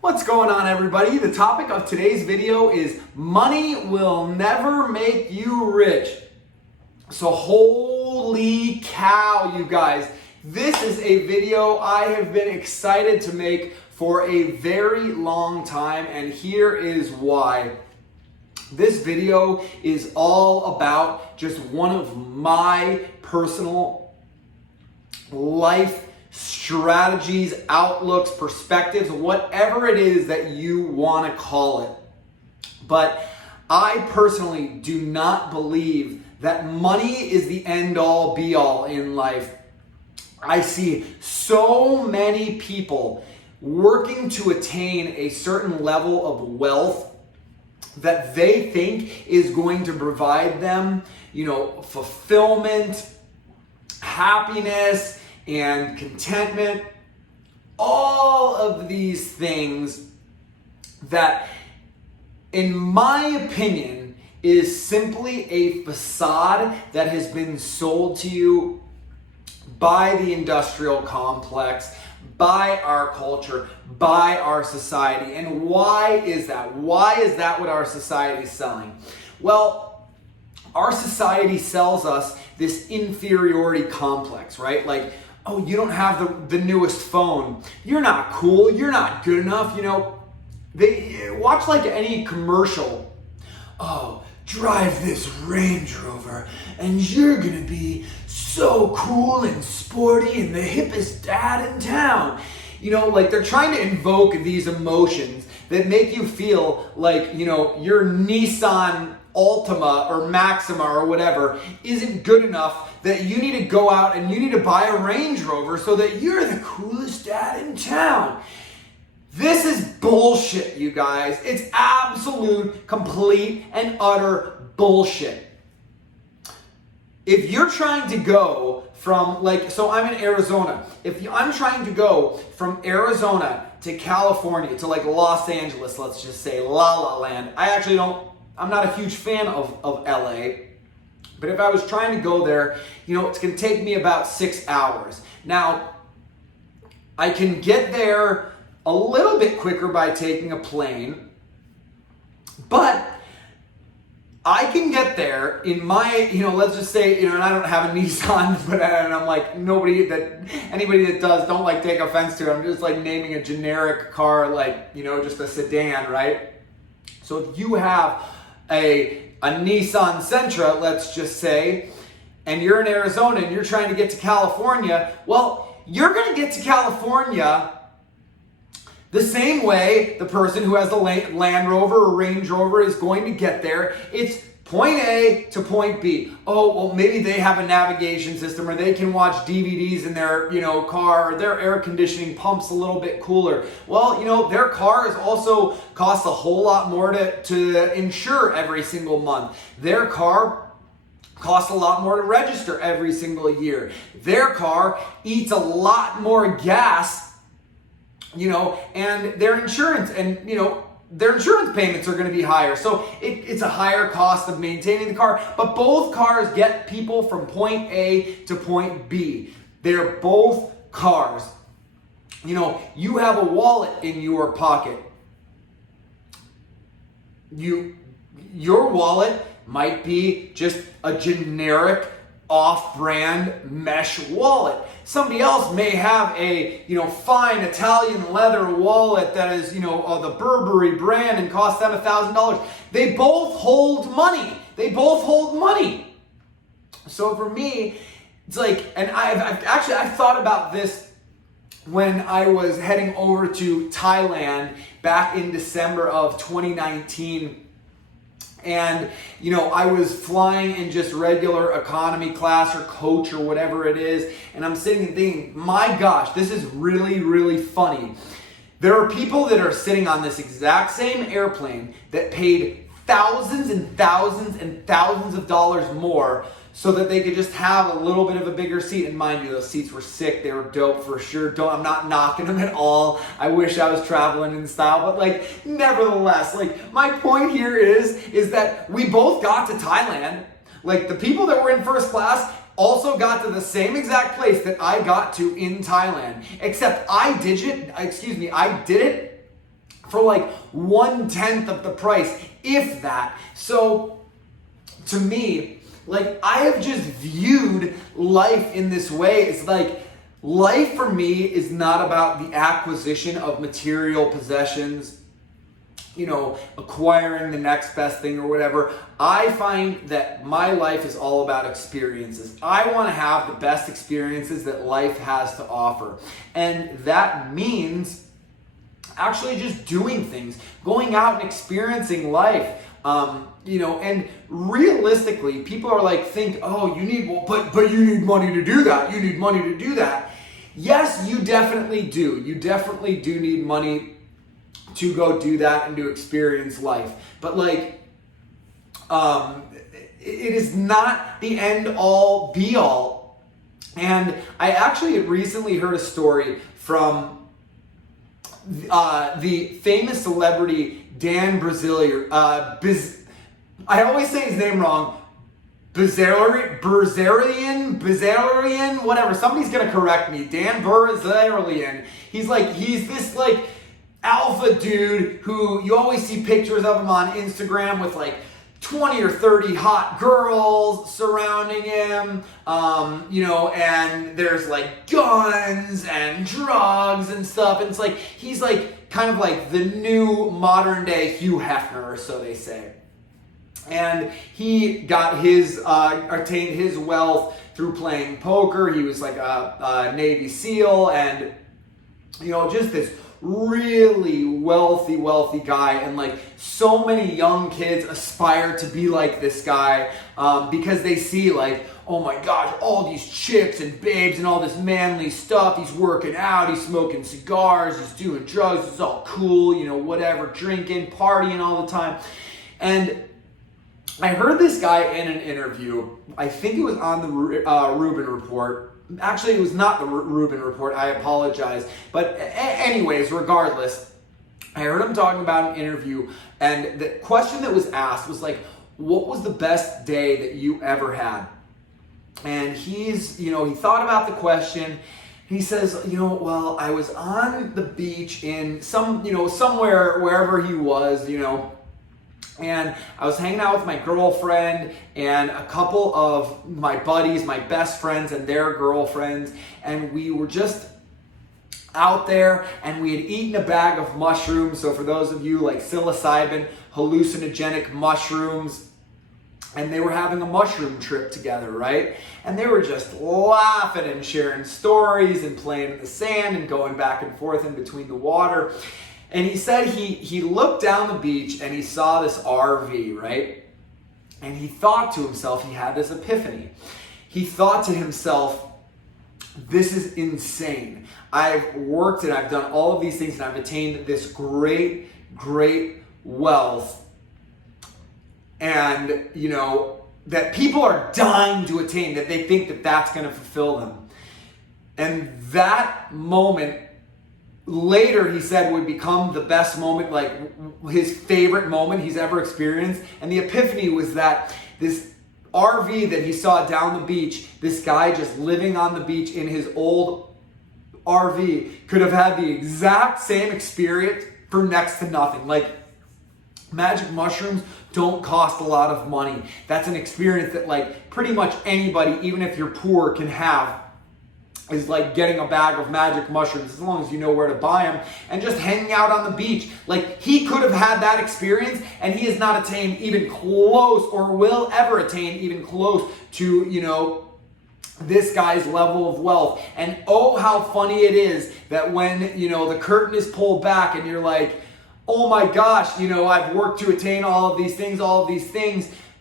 What's going on, everybody? The topic of today's video is money will never make you rich. So holy cow, you guys. This is a video I have been excited to make for a very long time, and here is why. This video is all about just one of my personal life strategies, outlooks, perspectives, whatever it is that you want to call it. But I personally do not believe that money is the end-all be-all in life. I see so many people working to attain a certain level of wealth that they think is going to provide them, fulfillment, happiness, and contentment, all of these things that, in my opinion, is simply a facade that has been sold to you by the industrial complex, by our culture, by our society. And why is that? Why is that what our society is selling? Well, our society sells us this inferiority complex, right? Like, oh, you don't have the newest phone. You're not cool. You're not good enough. They watch like any commercial. Oh, drive this Range Rover and you're going to be so cool and sporty and the hippest dad in town. Like they're trying to invoke these emotions that make you feel like, your Nissan Altima or Maxima or whatever isn't good enough, that you need to go out and you need to buy a Range Rover so that you're the coolest dad in town. This is bullshit, you guys. It's absolute, complete, and utter bullshit. If you're trying to go from, so I'm in Arizona. If I'm trying to go from Arizona to California to Los Angeles, let's just say La La Land. I'm not a huge fan of LA. But if I was trying to go there, it's going to take me about 6 hours. Now, I can get there a little bit quicker by taking a plane, but I can get there in my, let's just say, and I don't have a Nissan, but and I'm like, anybody that does, don't take offense to it. I'm just naming a generic car, just a sedan, right? So if you have a Nissan Sentra, let's just say, and you're in Arizona and you're trying to get to California, well, you're going to get to California the same way the person who has the Land Rover or Range Rover is going to get there. It's point A to point B. Oh, well, maybe they have a navigation system, or they can watch DVDs in their, car, or their air conditioning pumps a little bit cooler. Well, their cars also cost a whole lot more to insure every single month. Their car costs a lot more to register every single year. Their car eats a lot more gas, and their insurance their insurance payments are going to be higher. So it's a higher cost of maintaining the car. But both cars get people from point A to point B. They're both cars. You have a wallet in your pocket. Your wallet might be just a generic off-brand mesh wallet. Somebody else may have a, fine Italian leather wallet that is, the Burberry brand and costs them $1,000. They both hold money. So for me, it's and I've thought about this when I was heading over to Thailand back in December of 2019. And, I was flying in just regular economy class or coach or whatever it is. And I'm sitting and thinking, my gosh, this is really, really funny. There are people that are sitting on this exact same airplane that paid thousands and thousands and thousands of dollars more so that they could just have a little bit of a bigger seat. And mind you, those seats were sick. They were dope for sure. I'm not knocking them at all. I wish I was traveling in style, but nevertheless, my point here is that we both got to Thailand. The people that were in first class also got to the same exact place that I got to in Thailand, except I did it for like 1/10 of the price, if that. So to me, like, I have just viewed life in this way. It's like, life for me is not about the acquisition of material possessions, you know, acquiring the next best thing or whatever. I find that my life is all about experiences. I want to have the best experiences that life has to offer. And that means actually just doing things, going out and experiencing life. You know, and realistically, people are like, think, oh, you need, well, but you need money to do that. You need money to do that. Yes, you definitely do. You definitely do need money to go do that and to experience life. But like, it is not the end all be all. And I actually had recently heard a story from the famous celebrity Dan Brazilian. I always say his name wrong. Brazilian, whatever. Somebody's gonna correct me. Dan Brazilian. He's this like alpha dude who you always see pictures of him on Instagram with like 20 or 30 hot girls surrounding him, you know, and there's like guns and drugs and stuff. And it's like, he's like kind of like the new modern day Hugh Hefner, or so they say. And he got attained his wealth through playing poker. He was like a Navy SEAL, and, you know, just this really wealthy guy. And like, so many young kids aspire to be like this guy, because they see like, oh my gosh, all these chicks and babes and all this manly stuff. He's working out, he's smoking cigars, he's doing drugs, it's all cool, you know, whatever, drinking, partying all the time. And I heard this guy in an interview. I think it was on the Rubin Report. Actually, it was not the Rubin Report. I apologize. But anyways, regardless, I heard him talking about an interview, and the question that was asked was like, what was the best day that you ever had? And he's, you know, he thought about the question. He says, you know, well, I was on the beach in somewhere, wherever he was, you know, and I was hanging out with my girlfriend and a couple of my buddies, my best friends and their girlfriends, and we were just out there, and we had eaten a bag of mushrooms. So for those of you like psilocybin, hallucinogenic mushrooms, and they were having a mushroom trip together, right? And they were just laughing and sharing stories and playing in the sand and going back and forth in between the water. And he said he looked down the beach and he saw this RV, right? And he thought to himself, he had this epiphany. He thought to himself, this is insane. I've worked and I've done all of these things and I've attained this great wealth. And, you know, that people are dying to attain, that they think that that's going to fulfill them. And that moment, later, he said, would become the best moment, like his favorite moment he's ever experienced. And the epiphany was that this RV that he saw down the beach, this guy just living on the beach in his old RV, could have had the exact same experience for next to nothing. Like, magic mushrooms don't cost a lot of money. That's an experience that like pretty much anybody, even if you're poor, can have. Is like getting a bag of magic mushrooms, as long as you know where to buy them, and just hanging out on the beach. Like, he could have had that experience, and he has not attained even close, or will ever attain even close to, you know, this guy's level of wealth. And oh, how funny it is that when, you know, the curtain is pulled back and you're like, oh my gosh, you know, I've worked to attain all of these things,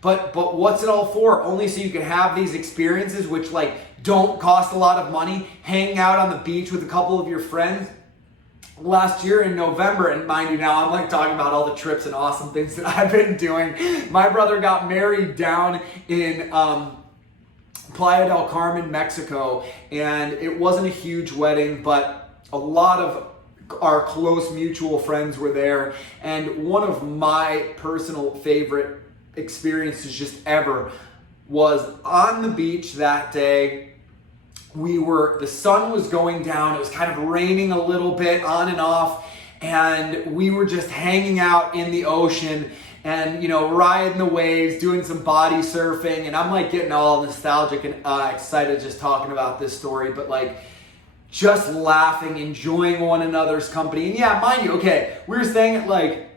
but what's it all for? Only so you can have these experiences which like don't cost a lot of money, hanging out on the beach with a couple of your friends. Last year in November, and mind you, now I'm like talking about all the trips and awesome things that I've been doing. My brother got married down in Playa del Carmen, Mexico, and it wasn't a huge wedding, but a lot of our close mutual friends were there. And one of my personal favorite experiences just ever was on the beach that day. The sun was going down, it was kind of raining a little bit on and off, and we were just hanging out in the ocean and, you know, riding the waves, doing some body surfing. And I'm like getting all nostalgic and excited just talking about this story, but like just laughing, enjoying one another's company. And yeah, mind you, okay, we were staying at like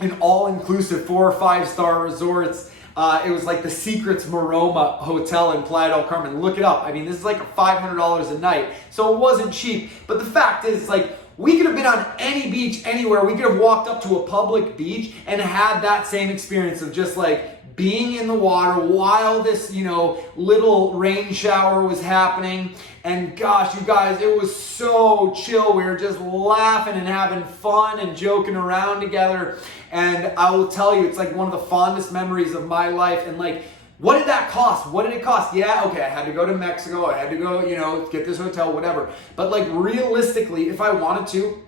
an all-inclusive 4 or 5 star resorts. It was like the Secrets Maroma Hotel in Playa del Carmen. Look it up. I mean, this is like $500 a night, so it wasn't cheap. But the fact is, like, we could have been on any beach anywhere. We could have walked up to a public beach and had that same experience of just like being in the water while this, you know, little rain shower was happening. And gosh, you guys, it was so chill. We were just laughing and having fun and joking around together. And I will tell you, it's like one of the fondest memories of my life. And like, what did that cost? What did it cost? Yeah, okay, I had to go to Mexico. I had to go, you know, get this hotel, whatever. But like realistically, if I wanted to,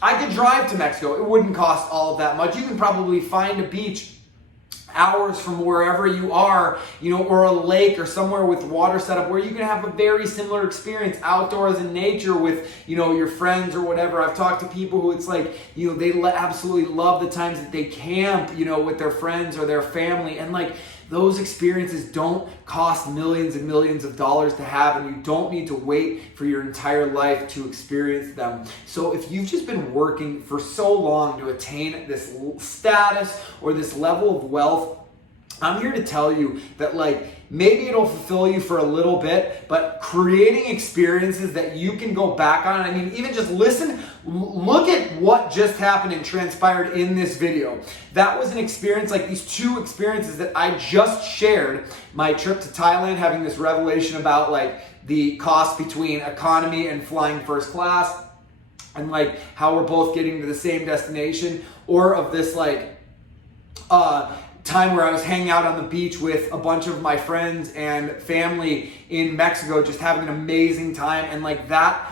I could drive to Mexico. It wouldn't cost all of that much. You can probably find a beach hours from wherever you are, you know, or a lake or somewhere with water set up where you can have a very similar experience outdoors in nature with, you know, your friends or whatever. I've talked to people who it's like, you know, they absolutely love the times that they camp, you know, with their friends or their family. And like, those experiences don't cost millions and millions of dollars to have, and you don't need to wait for your entire life to experience them. So if you've just been working for so long to attain this status or this level of wealth, I'm here to tell you that like maybe it'll fulfill you for a little bit, but creating experiences that you can go back on. I mean, even just listen, look at what just happened and transpired in this video. That was an experience, like these 2 experiences that I just shared. My trip to Thailand, having this revelation about like the cost between economy and flying first class, and like how we're both getting to the same destination, or of this like time where I was hanging out on the beach with a bunch of my friends and family in Mexico, just having an amazing time. And like that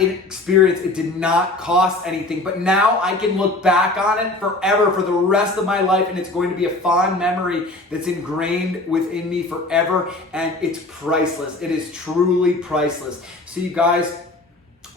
experience, it did not cost anything, but now I can look back on it forever, for the rest of my life, and it's going to be a fond memory that's ingrained within me forever, and it's priceless. It is truly priceless. So you guys,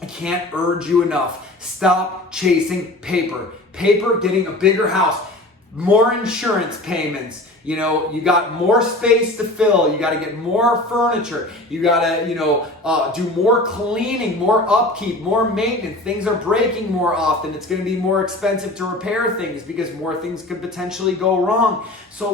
I can't urge you enough. Stop chasing paper. Paper, getting a bigger house, more insurance payments, you know, you got more space to fill, you got to get more furniture, you got to, you know, do more cleaning, more upkeep, more maintenance. Things are breaking more often. It's going to be more expensive to repair things because more things could potentially go wrong. So